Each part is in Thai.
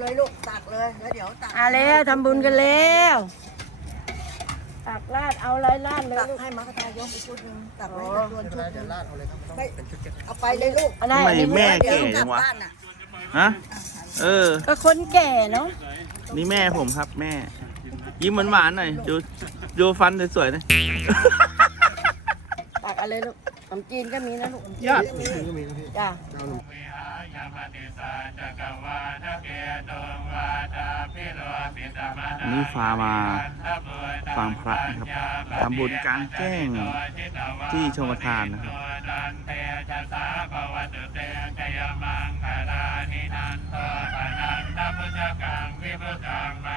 เลยลูกตักเลยแล้วเดี๋ยวตักอะเร็วทำบุญกันเร็วตักลาดเอาอะไรลาดเลยตักลูกให้มรรคทายกไปชุดหนึงตักไว้อ๋อตักรวนชุดหนึงไม่เอาไปเลยลูกอันไหนทำไมอันนี้แม่ เดี๋ยวแก่กลัจับงวะบ้านน่ะฮะเออ ก็คนแก่เนาะนี่แม่ผมครับแม่ ยิ้มหวานๆหน่อยดูดูฟันสวยๆหนะตักอะไรลูกขนมจีนก็มีนะลูก ยอดจ้าอันนี้ฟามาฟังพระนะครับทำบุญกลางแจ้งที่ชมทานนะครับมา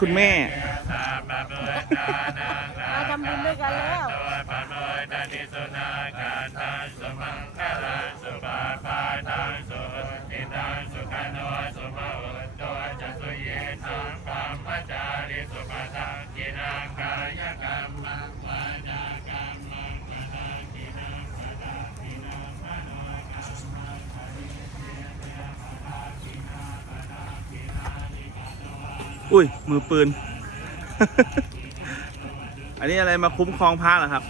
คุณแม่ มาทำบุญด้วยกันแล้ว อุ้ย มือปืน อันนี้อะไรมาคุ้มครองพระเหรอครับ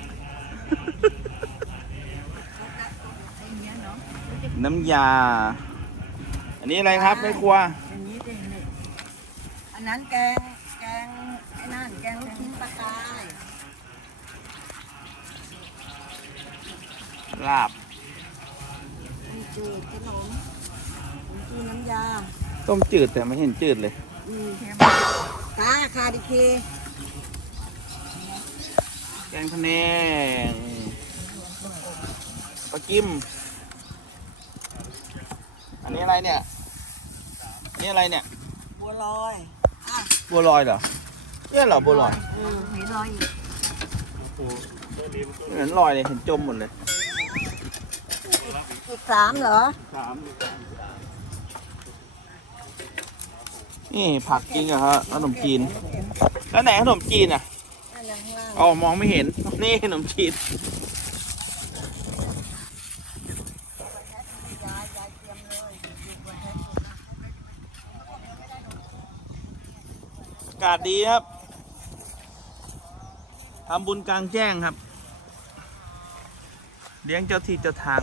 น้ำยา อันนี้อะไรครับแม่ครัว อย่างนี้ดินี่อันนั้นแกง แกงไอ้นั่น แกงลูกชิ้นปลากายลาบมีจืดขนมขนมจีนน้ำยา ต้มจืดแต่ไม่เห็นจืดเลย อืมตาคาดิเคแกงพะแนงปลากิม อันนี้อะไรเนี่ยอันนี้อะไรเนี่ย บัวลอยอะบัวลอยเหรอเนี่ยเหรอบัวลอยเออเห็นลอยอยู่ไม่เห็นลอยเลยเห็นจมหมดเลยอีกสามเหรอ นี่ผักกินกับขนมจีน แล้วไหนขนมจีนอะอ๋อมองไม่เห็น นี่ขนมจีนอยู่บนแท็กซี่อากาศดีครับทำบุญกลางแจ้งครับ เลี้ยงเจ้าที่เจ้าทาง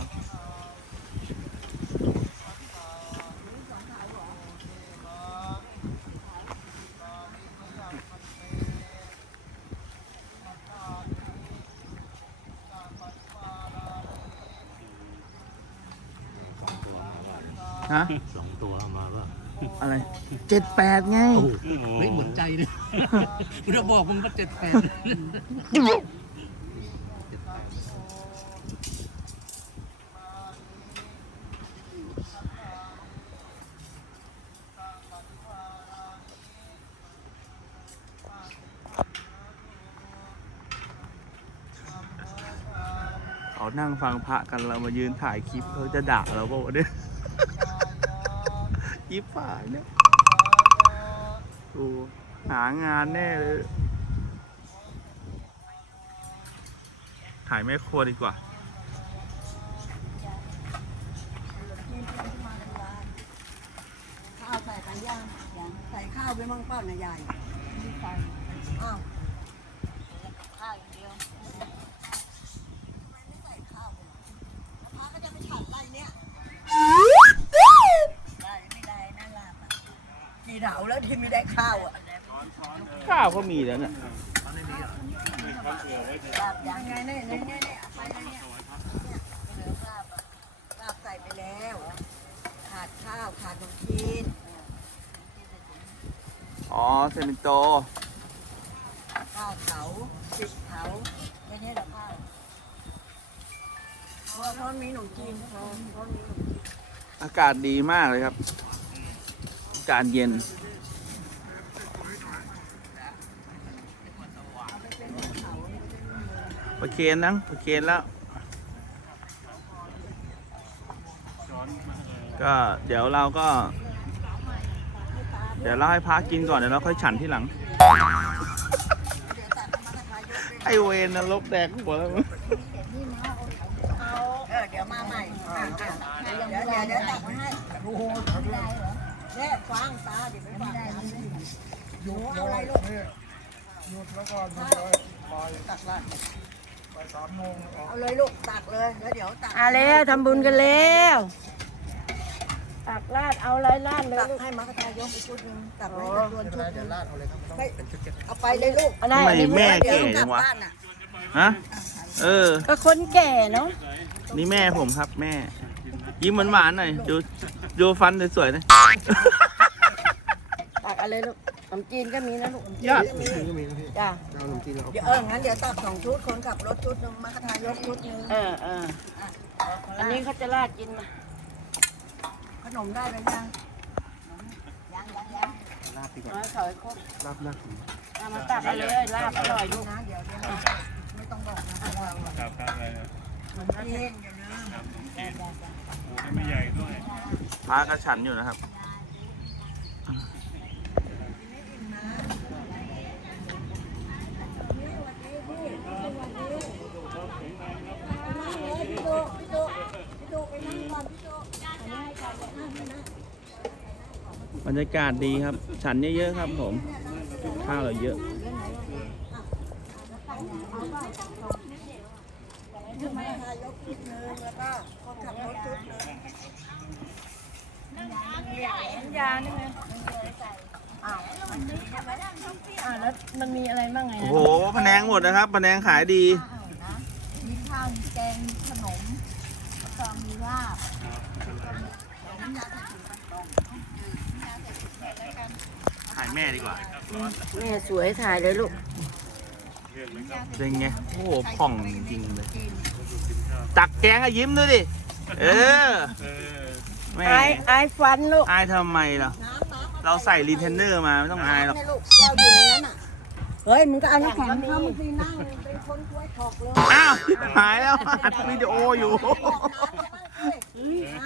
ฮะสองตัวเอามาป่ะอะไรเจ็ดแปดไงโอ้โหเฮ้ยเหมือนใจเลยกูจะบอกมึงว่าเจ็ดแปดเขานั่งฟังพระกันเรามายืนถ่ายคลิปเขาจะด่าเราเปล่าวะเนี่ย ยิบฝ่ายเนี่ยโอ้หางานแน่เลย ถ่ายแม่ครัวดีกว่า ข้าวใส่กันย่างยังใส่ข้าวไปมั่งเป้าน่ะยายไม่ใส่อ้าว หลาแล้วที่ไม่ได้ข้าวอะข้าวก็มีแล้วเนี่ยลาบยังไงเนี่ยเนี่ยเนี่ยเนี่ยเอาไปเลยเนี่ยเนี่ยเหลือลาบอะลาบใส่ไปแล้ว ขาดข้าวขาดขนมจีนอ๋อเซนิโตข้าวเขาสิบเขาไม่ใช่หรอกข้าวเพราะเพราะมีขนมจีนเพราะเพราะมีขนมจีนอากาศดีมากเลยครับอากาศเย็น ประเคนนังประเคนแล้ว ก็เดี๋ยวเราก็ เดี๋ยวเราให้พักกินก่อนเดี๋ยวเราค่อยฉันที่หลัง ไอเวนนรกแดกหัวแล้วมึงเออเดี๋ยวมาใหม่อะอะเดี๋ยวเดี๋ยวเดี๋ยวตักมาให้ โอ้โหเนี่ยฟังตาเดี๋ยวไปฟังตาหนูเอาอะไรลูกหยุดแล้วก็หยุดเลยปล่อยตักละไปสามโมงออกเอาเลยลูกตักเลยแล้วเดี๋ยวตักอะแล้วทำบุญกันแล้วตักราดเอาอะไรราดเลยตักลูกให้มรรคทายกไปชุดหนึงตักให้จำนวนชุดหนึงลาดเอาเลยครับไม่เอาไปเลยลูกเอาได้ทำไมอันนี้แม่เดี๋ยวเก่กลัจับงวะบ้านน่ะฮะเออก็คนแก่เนาะนี่แม่ผมครับแม่ ยิ้มหวานๆหน่อยดูดูฟันสวยๆนะตักเอะไรลูกขนมจีนก็มีนะลูกยอดก็มีนะพี่จ้าเจ้าขนมจีนเราเดี๋ยวเอองั้นเดี๋ยวตักสองชุดคนขับรถชุดหนึงมรรคทายกชุดหนึงเออเอออะอันนี้เขาจะราดกินมาขนมได้เลยยังยังยังยังลาบดีกว่าเอาให้เขาให้ครบลาบลาบเอามาตักเอาเลยลาบอร่อยลูกนะเดี๋ยวเดี๋ยว ไม่ใหญ่ด้วยพากระฉันอยู่นะครับ บรรยากาศดีครับ ฉันเยอะๆครับผม ข้าวเราเยอะ ขึ้นมานายกชุดหนึงแล้วก็คนขับรถชุดหนึงน้ำยานี่ไงอ้าวอ่าแล้วมันมีอะไรบ้างไงโอ้นะโหพะแนงหมดนะครับพะแนงขายดี มีข้าวมีแกงมีขนมแล้วก็มีลาบน้ำยาใส่ถุงมันต้มถ่ายแม่ดีกว่า แม่สวยถ่ายเลยลูก เป็นไง โอ้โหผ่องจริงๆเลย ตักแกงให้ยิ้มด้วยดิ เออเออแม่อายอายฟันลูกอายทำไมล่ะน้ำน้ำเราใส่รีเทนเนอร์มาไม่ต้องอายหรอกให้ลูกแก้วอยู่ในนั้นอะ เฮ้ยมึงก็เอาน้ำแข็งเข้ามาสินั่งเป็นคนกล้วยถอกเลยอ้าว หายแล้วอัดวิดีโออยู่บอกน้ำเขาบ้างสิ